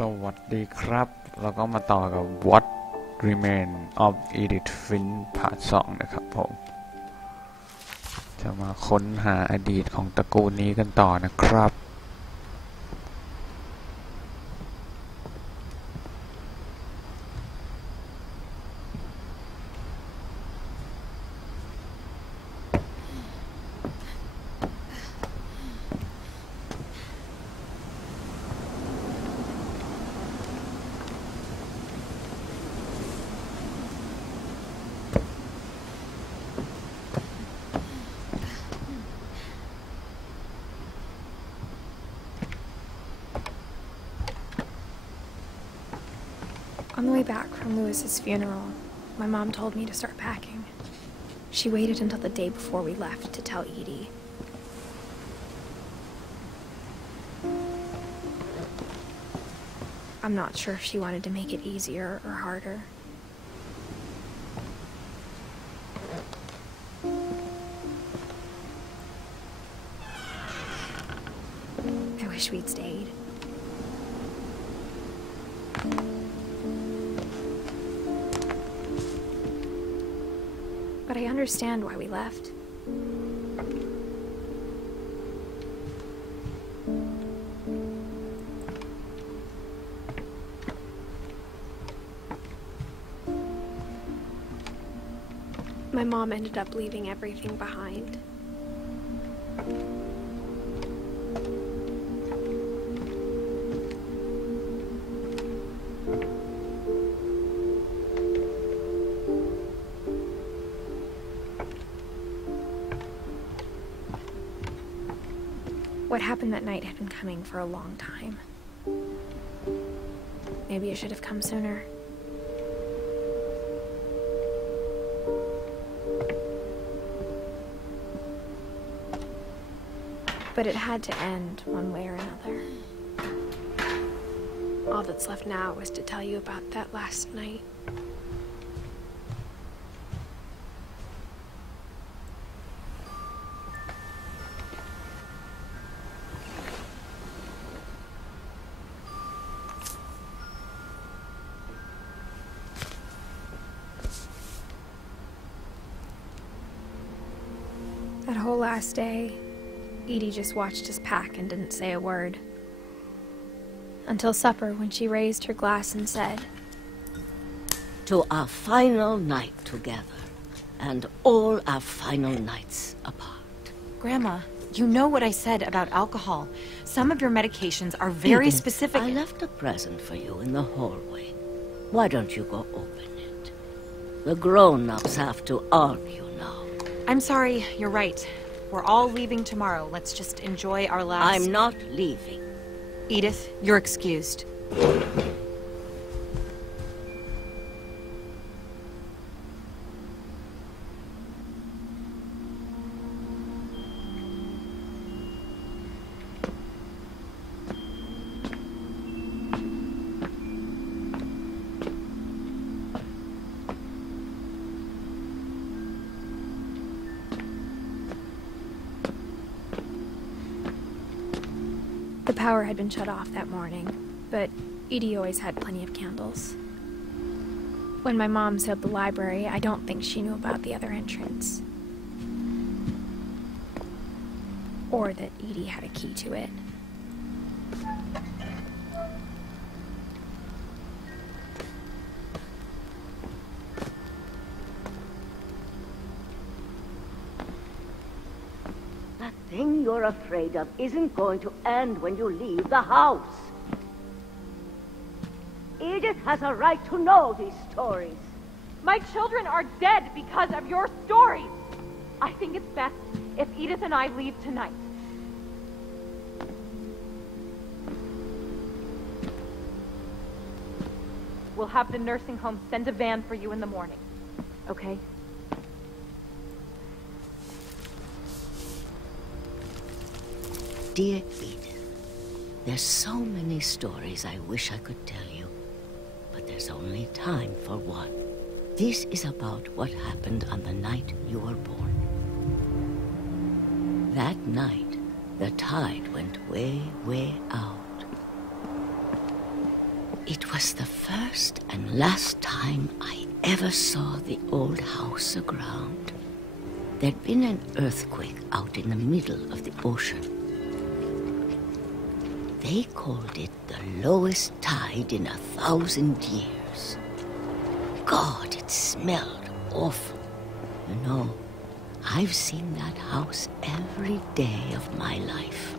สวัสดีครับแล้วก็มาต่อกับ What Remains of Edith Finch Part-2 นะครับผมจะมาค้นหาอดีตของตระกูลนี้กันต่อนะครับOn the way back from Lewis's funeral, my mom told me to start packing. She waited until the day before we left to tell Edie. I'm not sure if she wanted to make it easier or harder. I wish we'd stayed. But I understand why we left. My mom ended up leaving everything behind. What happened that night had been coming for a long time. Maybe it should have come sooner. But it had to end one way or another. All that's left now is to tell you about that last night. That whole last day, Edie just watched us pack and didn't say a word. Until supper, when she raised her glass and said, "To our final night together, and all our final nights apart." Grandma, you know what I said about alcohol. Some of your medications are very Edith, specific. I left a present for you in the hallway. Why don't you go open it? The grown-ups have to argue now. I'm sorry, you're right. We're all leaving tomorrow. Let's just enjoy our last... I'm not leaving. Edith, you're excused. The power had been shut off that morning, but Edie always had plenty of candles. When my mom sealed the library, I don't think she knew about the other entrance. Or that Edie had a key to it. The thing you're afraid of isn't going to end when you leave the house. Edith has a right to know these stories. My children are dead because of your stories. I think it's best if Edith and I leave tonight. We'll have the nursing home send a van for you in the morning. Okay? Dear Edith, there's so many stories I wish I could tell you, but there's only time for one. This is about what happened on the night you were born. That night, the tide went way, way out. It was the first and last time I ever saw the old house aground. There'd been an earthquake out in the middle of the ocean. They called it the lowest tide in 1,000 years. God, it smelled awful. You know, I've seen that house every day of my life.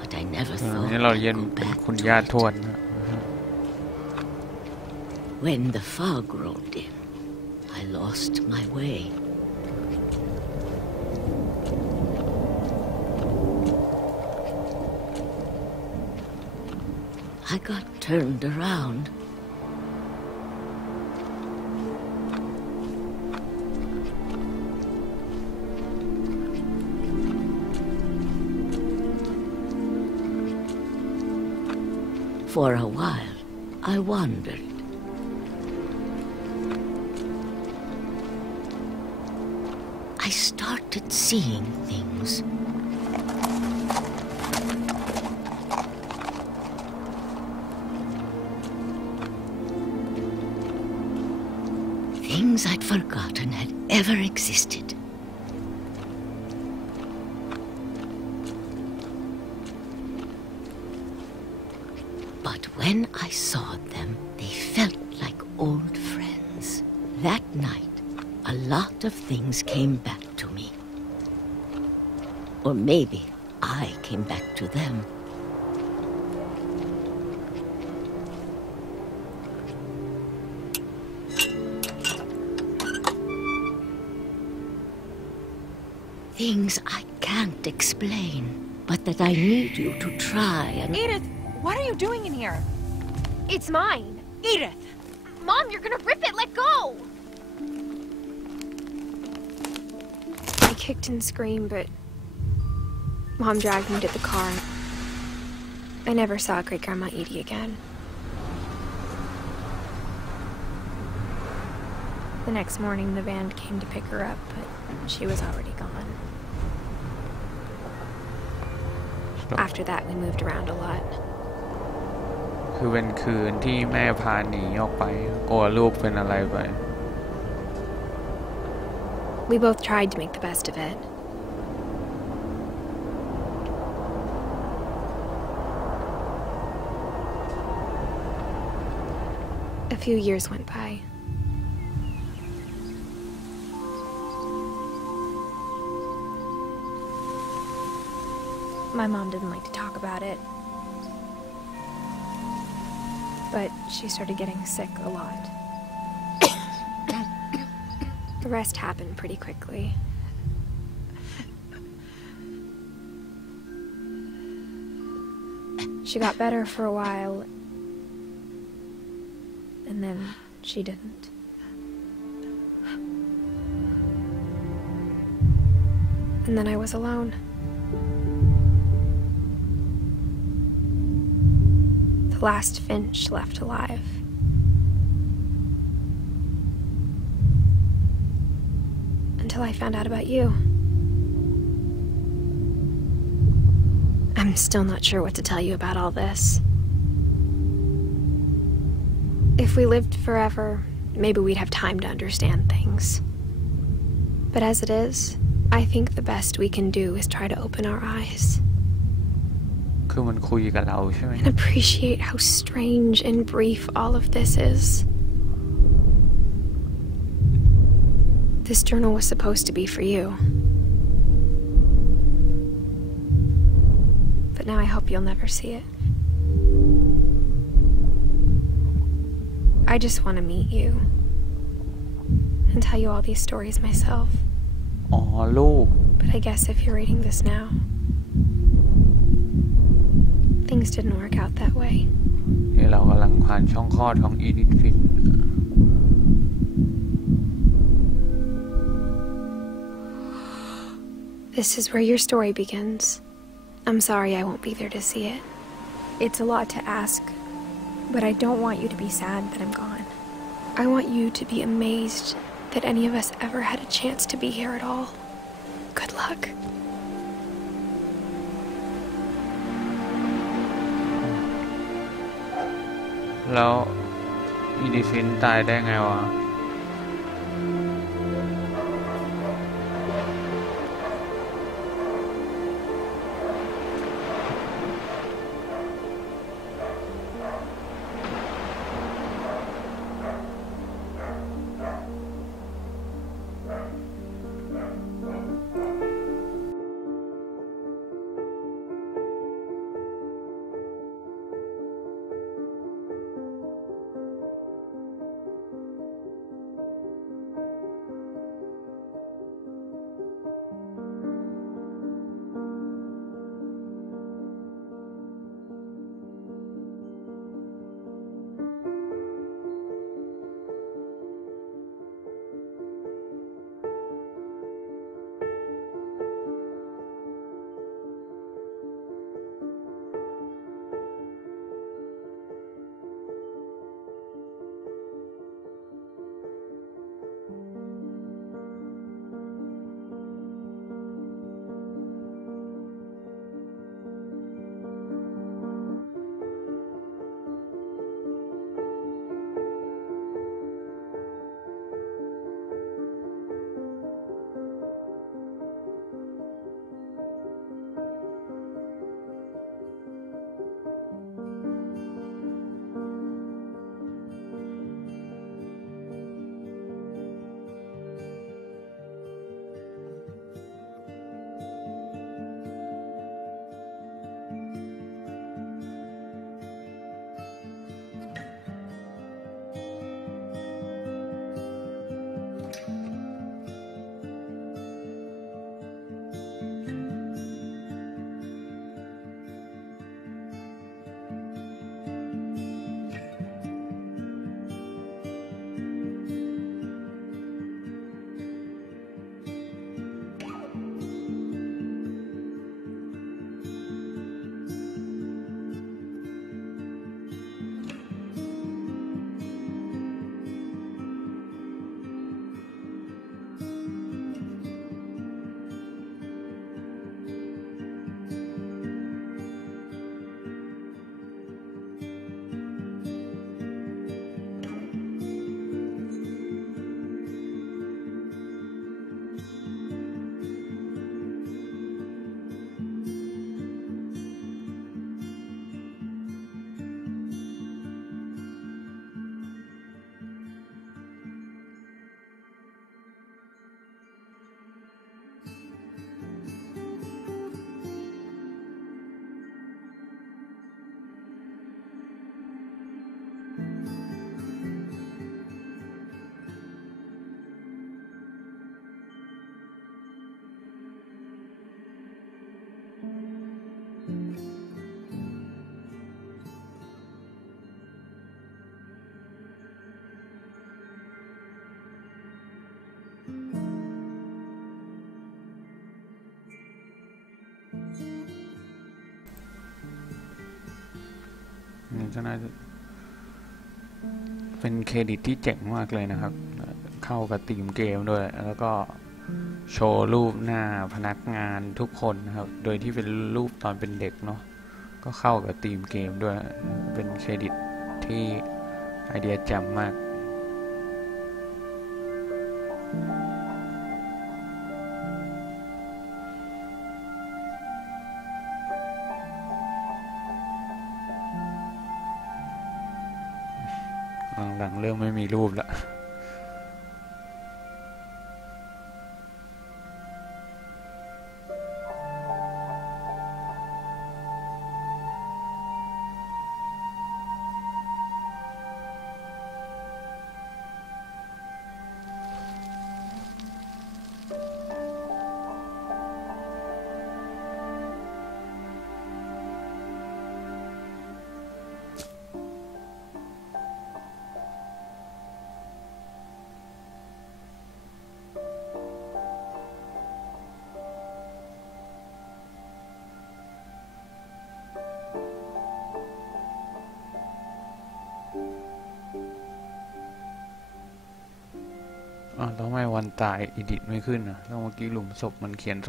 But I never thought นี่เราเรียน I'd go เป็น back คุณ to ย่า it. ทวดนะ When the fog rolled in, I lost my way. I got turned around. For a while, I wandered. I started seeing things. Things I'd forgotten had ever existed. But when I saw them, they felt like old friends. That night, a lot of things came back to me. Or maybe I came back to them. Things I can't explain, but that I need you to try and... Edith, what are you doing in here? It's mine. Edith! Mom, you're gonna rip it! Let go! I kicked and screamed, but Mom dragged me to the car. I never saw Great-Grandma Edie again. The next morning, the van came to pick her up, but she was already gone. After that, we moved around a lot. คือเป็นคืนที่แม่พาหนีออกไปกลัวลูกเป็นอะไรไป We both tried to make the best of it. A few years went by. My mom didn't like to talk about it. But she started getting sick a lot. The rest happened pretty quickly. She got better for a while, and then she didn't. And then I was alone. The last Finch left alive. Until I found out about you. I'm still not sure what to tell you about all this. If we lived forever, maybe we'd have time to understand things. But as it is, I think the best we can do is try to open our eyes. คือมันคุยกับเราใช่ไหม And appreciate how strange and brief all of this is. This journal was supposed to be for you. But now I hope you'll never see it. I just want to meet you and tell you all these stories myself. อ๋อลูก But I guess if you're reading this now, things didn't work out that way. นี่เรากำลังผ่านช่องคลอดของอีดิธฟิน This is where your story begins. I'm sorry I won't be there to see it. It's a lot to ask, but I don't want you to be sad that I'm gone. I want you to be amazed that any of us ever had a chance to be here at all. Good luck. แล้วอีดิฟินตายได้ไงวะนี่ก็น่าจะเป็นเครดิตที่เจ๋งมากเลยนะครับเข้ากับธีมเกมด้วยแล้วก็โชว์รูปหน้าพนักงานทุกคนนะครับโดยที่เป็นรูปตอนเป็นเด็กเนาะก็เข้ากับธีมเกมด้วยเป็นเครดิตที่ไอเดียแจ่มมากหลังเรื่องไม่มีรูปละทำไมวันตายอีดิทไม่ขึ้นนะแล้วเมื่อกี้หลุมศพมันเขียน2017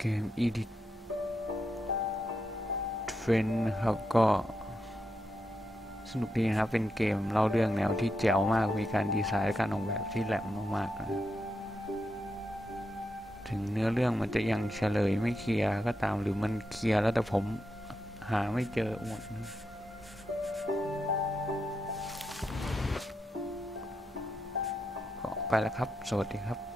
เกม Edith Finch นะครับก็สนุกดีนะครับเป็นเกมเล่าเรื่องแนวที่แจ๋วมากมีการดีไซน์และการออกแบบที่แหลมมากๆนะถึงเนื้อเรื่องมันจะยังเฉลยไม่เคลียร์ก็ตามหรือมันเคลียร์แล้วแต่ผมหาไม่เจอหมดก็ไปแล้วครับสวัสดีครับ